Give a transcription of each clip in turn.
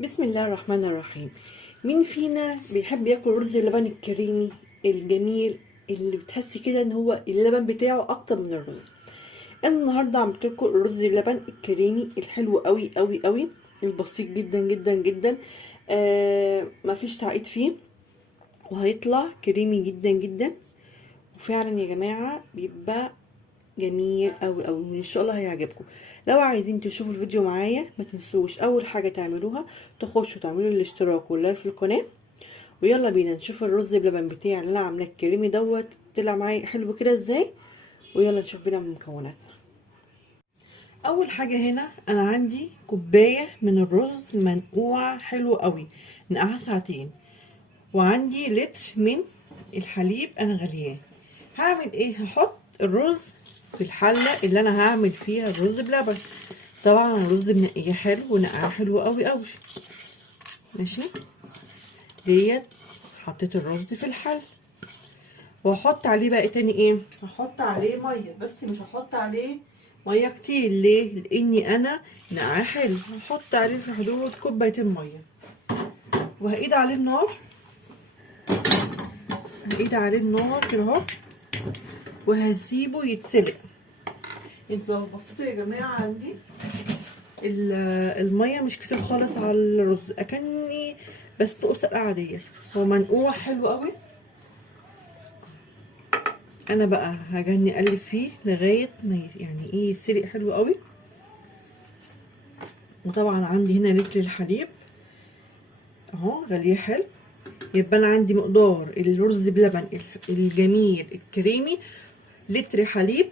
بسم الله الرحمن الرحيم. مين فينا بيحب ياكل رز اللبن الكريمي الجميل اللي بتحسي كده ان هو اللبن بتاعه اكتر من الرز؟ انا النهارده عملت لكم الرز اللبن الكريمي الحلو قوي قوي قوي، البسيط جدا جدا جدا. مفيش تعقيد فيه، وهيطلع كريمي جدا جدا، وفعلا يا جماعه بيبقى جميل قوي قوي، وان شاء الله هيعجبكم. لو عايزين تشوفوا الفيديو معايا ما تنسوش اول حاجه تعملوها تخشوا تعملوا الاشتراك واللايك في القناه، ويلا بينا نشوف الرز بلبن بتاعي اللي انا عاملاه الكريمي دوت طلع معايا حلو كده ازاي. ويلا نشوف بينا من مكوناتنا. اول حاجه هنا انا عندي كوبايه من الرز منقوع حلو قوي، نقعها ساعتين، وعندي لتر من الحليب انا غلياه. هعمل ايه؟ هحط الرز في الحله اللي انا هعمل فيها الرز بلبن. طبعا الرز منقيه حلو ونقعه حلو قوي قوي. ماشي، ديت حطيت الرز في الحل، واحط عليه بقى تاني ايه؟ هحط عليه ميه، بس مش هحط عليه ميه كتير. ليه؟ لاني انا نقعاه حلو. هحط عليه في حدود كوبايتين ميه، وهقيد عليه النار. هقيد عليه النار كده اهو، وهسيبه يتسلق. انتوا لو بصيتوا يا جماعه عندي الميه مش كتير خالص على الرز، اكني بسلقه سلقه عاديه. هو منقوع حلو قوي. انا بقى هجني اقلب فيه لغايه ما يعني ايه يتسلق حلو قوي. وطبعا عندي هنا لتر الحليب اهو غليه حلو. يبقى انا عندي مقدار الرز بلبن الجميل الكريمي لتر حليب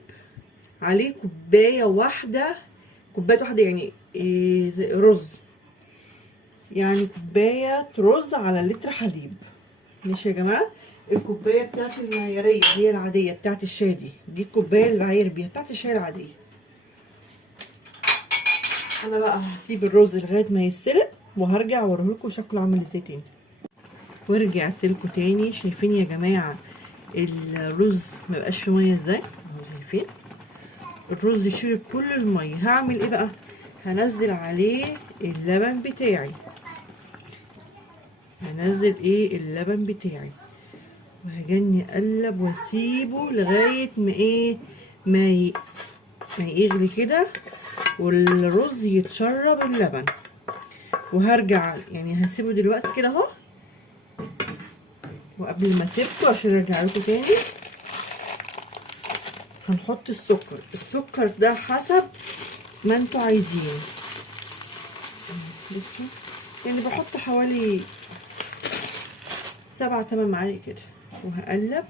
عليه كوبايه واحده. كوبايه واحده يعني إيه رز، يعني كوبايه رز على لتر حليب. ماشي يا جماعه. الكوبايه بتاعت المعياريه هي العاديه بتاعت الشاي، دي الكوبايه اللي بعاير بيها بتاعت الشاي العاديه. انا بقى هسيب الرز لغايه ما يتسلق، وهرجع اوريهولكوا شكله عامل ازاي تاني. ورجعت لكم تاني. شايفين يا جماعه الرز مبقاش فيه ميه ازاي؟ شايفين الرز يشرب كل الميه. هعمل ايه بقى؟ هنزل عليه اللبن بتاعي. هنزل ايه اللبن بتاعي، وهجني اقلب واسيبه لغايه ما ايه ما يغلي كده والرز يتشرب اللبن. وهرجع يعني هسيبه دلوقتي كده اهو. وقبل ما اسيبكم عشان ارجع لكم تاني، هنحط السكر. السكر ده حسب ما انتوا عايزين. بصوا يعني بحط حوالي 7-8 معالق كده، وهقلب.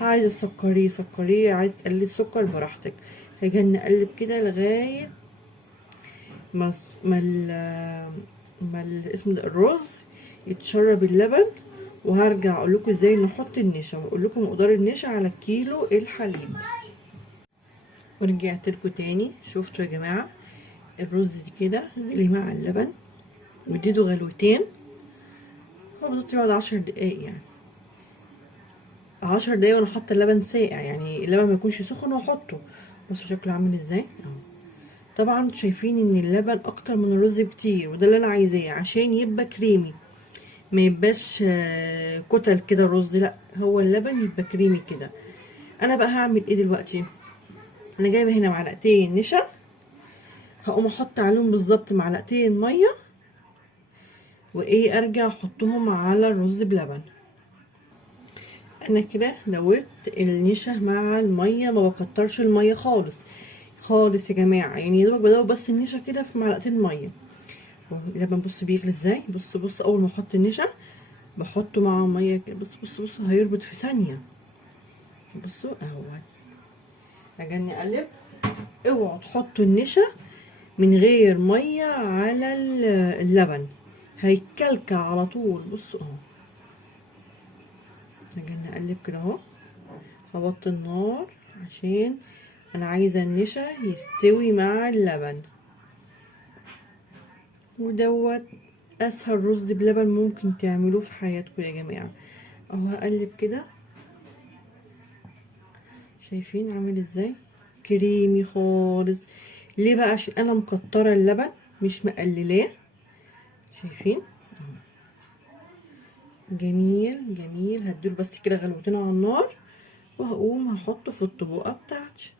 عايزه تسكريه سكريه، عايز تقلي السكر براحتك. هاجي نقلب كده لغايه ما اسم الرز يتشرب اللبن. وهرجع اقول لكم ازاي نحط النشا، واقول لكم مقدار النشا على الكيلو الحليب. ورجعت لكم تاني. شفتوا يا جماعه الرز دي كده غلي مع اللبن، واديته غلوتين. هو بالظبط يقعد 10 دقايق، يعني 10 دقايق وانا حاطه اللبن ساقع، يعني اللبن ما يكونش سخن واحطه. بصوا شكله عامل ازاي اهو. طبعا شايفين ان اللبن اكتر من الرز بكتير، وده اللي انا عايزاه عشان يبقى كريمي، ما يبقاش كتل كده الرز. لا، هو اللبن يبقى كريمي كده. انا بقى هعمل ايه دلوقتي؟ انا جايبه هنا معلقتين نشا، هقوم احط عليهم بالظبط معلقتين ميه، وايه ارجع احطهم على الرز بلبن. انا كده دوبت النشا مع الميه، ما بكترش الميه خالص خالص يا جماعه، يعني يا دوبك بدوب بس النشا كده في معلقتين ميه. اللبن بص بيغلي ازاي. بص اول ما احط النشا بحطه مع ميه كده. بص هيربط في ثانيه. بصوا اهو. هجني اقلب. اوعوا تحطوا النشا من غير ميه على اللبن، هيتكلكع على طول. بصوا اهو. هجني اقلب كده اهو. هوطي النار عشان انا عايزه النشا يستوي مع اللبن. ودوت اسهل رز بلبن ممكن تعملوه في حياتكم يا جماعه. اهو هقلب كده. شايفين عامل ازاي؟ كريمي خالص. ليه بقى؟ عشان انا مكتره اللبن مش مقللاه. شايفين؟ جميل جميل. هديله بس كده غلوتين على النار وهقوم هحطه في الطبقة بتاعتي،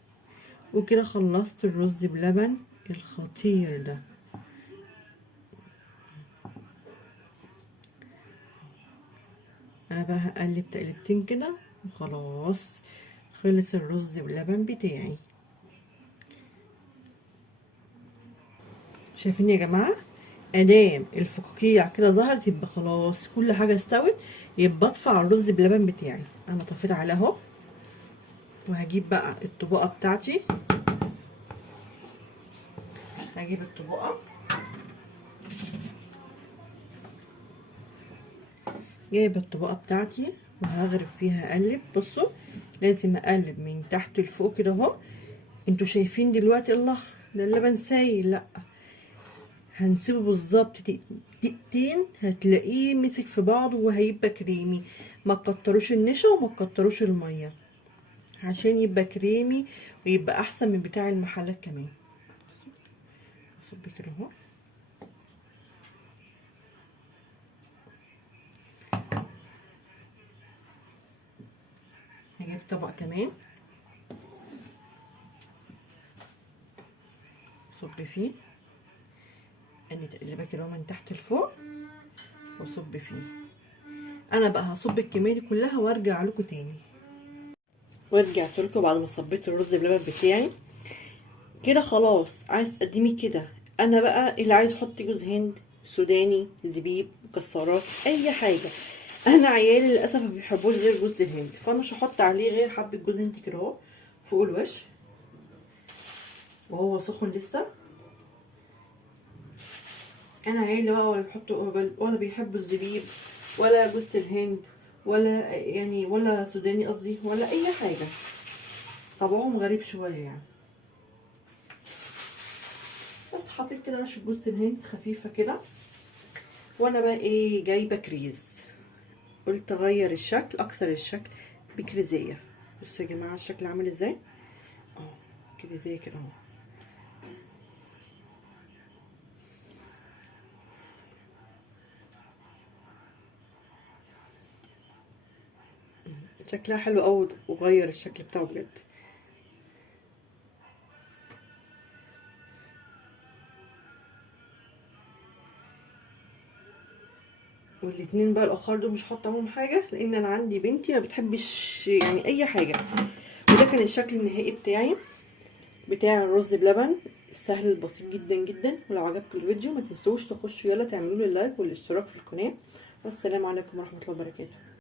وكده خلصت الرز بلبن الخطير ده. انا بقى هقلب تقلبتين كده وخلاص خلص الرز بلبن بتاعي. شايفين يا جماعه؟ ادام الفقاقيع كده ظهرت يبقى خلاص كل حاجه استوت، يبقى اطفع الرز بلبن بتاعي. انا طفيت عليه اهو، وهجيب بقى الطبقه بتاعتي. هجيب الطبقه، جايبه الطبقه بتاعتي وهغرف فيها اقلب. بصوا لازم اقلب من تحت لفوق كده اهو. انتوا شايفين دلوقتي الله ده اللبن سايل؟ لا، هنسيبه بالظبط دقيقتين هتلاقيه مسك في بعضه وهيبقى كريمي. ما تكتروش النشا وما تكتروش الميه عشان يبقى كريمي ويبقى احسن من بتاع المحلات كمان. اصب كده اهو. هجيب طبق كمان صب فيه، اني تقلبها كده من تحت لفوق واصب فيه. انا بقى هصب الكميه دي كلها وارجع لكم تاني. ورجعت لكم بعد ما صبيت الرز بلبن بتاعي كده خلاص. عايز تقدمي كده، انا بقى اللي عايز احط جوز هند، سوداني، زبيب، مكسرات، اي حاجه. انا عيالي للاسف ما بيحبوش غير جوز الهند، فمش هحط عليه غير حبه جوز هند كده اهو فوق الوش وهو سخن لسه. انا عيالي بقى ولا بيحطوا ولا بيحبوا الزبيب ولا جوز الهند ولا يعني ولا سوداني قصدي ولا اي حاجه. طبعهم غريب شويه يعني. بس حطيت كده رشه جوز الهند خفيفه كده. وانا بقى ايه جايبه كريز، قلت اغير الشكل اكثر الشكل بكريزيه. بصوا يا جماعه الشكل عامل ازاي اهو، كريزيه كده اهو. شكلها حلو قوي وغير الشكل بتاعه بجد. والاتنين بقى الاخر دول مش حاطه معاهم حاجه لان انا عندي بنتي ما بتحبش يعني اي حاجه. وده كان الشكل النهائي بتاعي بتاع الرز بلبن السهل البسيط جدا جدا. ولو عجبكم الفيديو ما تنسوش تخشوا يلا تعملوا لي لايك والاشتراك في القناه. والسلام عليكم ورحمه الله وبركاته.